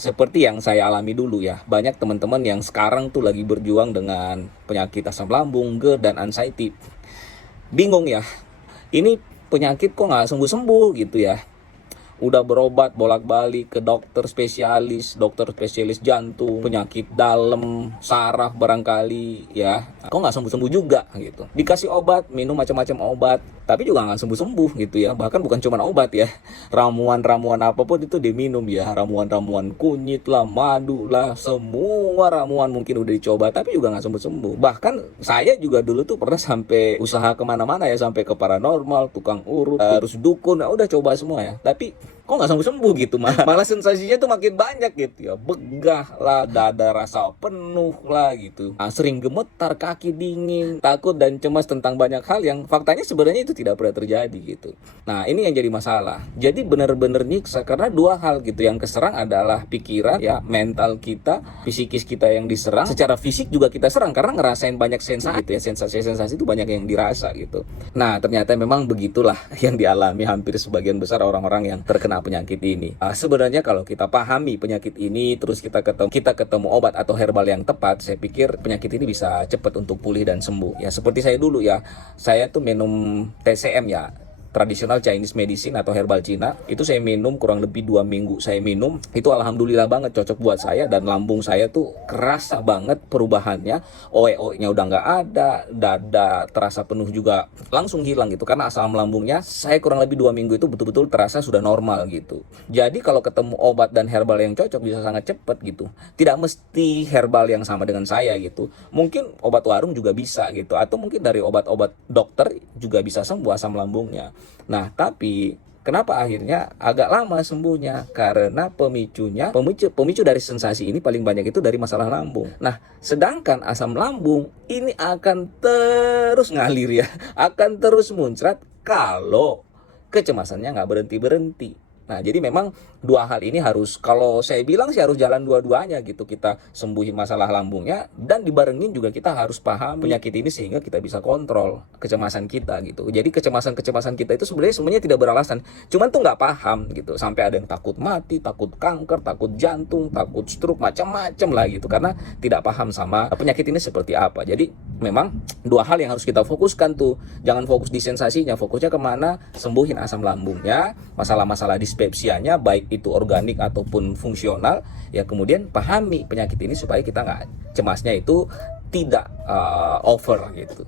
Seperti yang saya alami dulu ya, banyak teman-teman yang sekarang tuh lagi berjuang dengan penyakit asam lambung, GERD, dan anxiety. Bingung ya, ini penyakit kok nggak sembuh-sembuh gitu ya. Udah berobat bolak-balik ke dokter spesialis jantung, penyakit dalam, saraf barangkali ya. Kok nggak sembuh-sembuh juga gitu. Dikasih obat, minum macam-macam obat, tapi juga nggak sembuh-sembuh gitu ya. Bahkan bukan cuma obat ya, ramuan-ramuan apapun itu diminum ya. Ramuan-ramuan kunyit lah, madu lah, semua ramuan mungkin udah dicoba, tapi juga nggak sembuh-sembuh. Bahkan saya juga dulu tuh pernah sampai usaha kemana-mana ya, sampai ke paranormal, tukang urut, terus dukun, udah coba semua ya. Tapi kok nggak sembuh-sembuh gitu, malah sensasinya tuh makin banyak gitu ya, begah lah, dada rasa penuh lah gitu, sering gemetar, kaki dingin, takut dan cemas tentang banyak hal yang faktanya sebenarnya itu tidak pernah terjadi gitu. Nah, ini yang jadi masalah. Jadi benar-benar nyiksa karena dua hal gitu, yang keserang adalah pikiran ya, mental kita, psikis kita yang diserang, secara fisik juga kita serang karena ngerasain banyak sensasi gitu ya, sensasi-sensasi itu banyak yang dirasa gitu. Nah, ternyata memang begitulah yang dialami hampir sebagian besar orang-orang yang terkena penyakit ini. Sebenarnya kalau kita pahami penyakit ini, terus kita ketemu obat atau herbal yang tepat, saya pikir penyakit ini bisa cepat untuk pulih dan sembuh. Ya seperti saya dulu ya, saya tuh minum TCM ya, tradisional Chinese medicine atau herbal Cina. Itu saya minum kurang lebih 2 minggu. Saya minum, itu alhamdulillah banget cocok buat saya, dan lambung saya tuh kerasa banget perubahannya. OE-nya udah nggak ada, dada terasa penuh juga langsung hilang gitu, karena asam lambungnya saya kurang lebih 2 minggu itu betul-betul terasa sudah normal gitu. Jadi kalau ketemu obat dan herbal yang cocok bisa sangat cepat gitu. Tidak mesti herbal yang sama dengan saya gitu. Mungkin obat warung juga bisa gitu, atau mungkin dari obat-obat dokter juga bisa sembuh asam lambungnya. Nah, tapi kenapa akhirnya agak lama sembuhnya? Karena pemicu dari sensasi ini paling banyak itu dari masalah lambung. Nah, sedangkan asam lambung ini akan terus ngalir ya, akan terus muncrat kalau kecemasannya nggak berhenti-berhenti. Nah, jadi memang dua hal ini harus, kalau saya bilang sih harus jalan dua-duanya gitu. Kita sembuhin masalah lambungnya, dan dibarengin juga kita harus paham penyakit ini sehingga kita bisa kontrol kecemasan kita gitu. Jadi kecemasan kita itu sebenarnya tidak beralasan, cuman tuh nggak paham gitu. Sampai ada yang takut mati, takut kanker, takut jantung, takut stroke, macam-macam lah gitu, karena tidak paham sama penyakit ini seperti apa. Jadi memang dua hal yang harus kita fokuskan tuh. Jangan fokus di sensasinya, fokusnya kemana? Sembuhin asam lambungnya, masalah-masalah dispepsianya, baik itu organik ataupun fungsional ya. Kemudian pahami penyakit ini supaya kita nggak cemasnya itu tidak over gitu.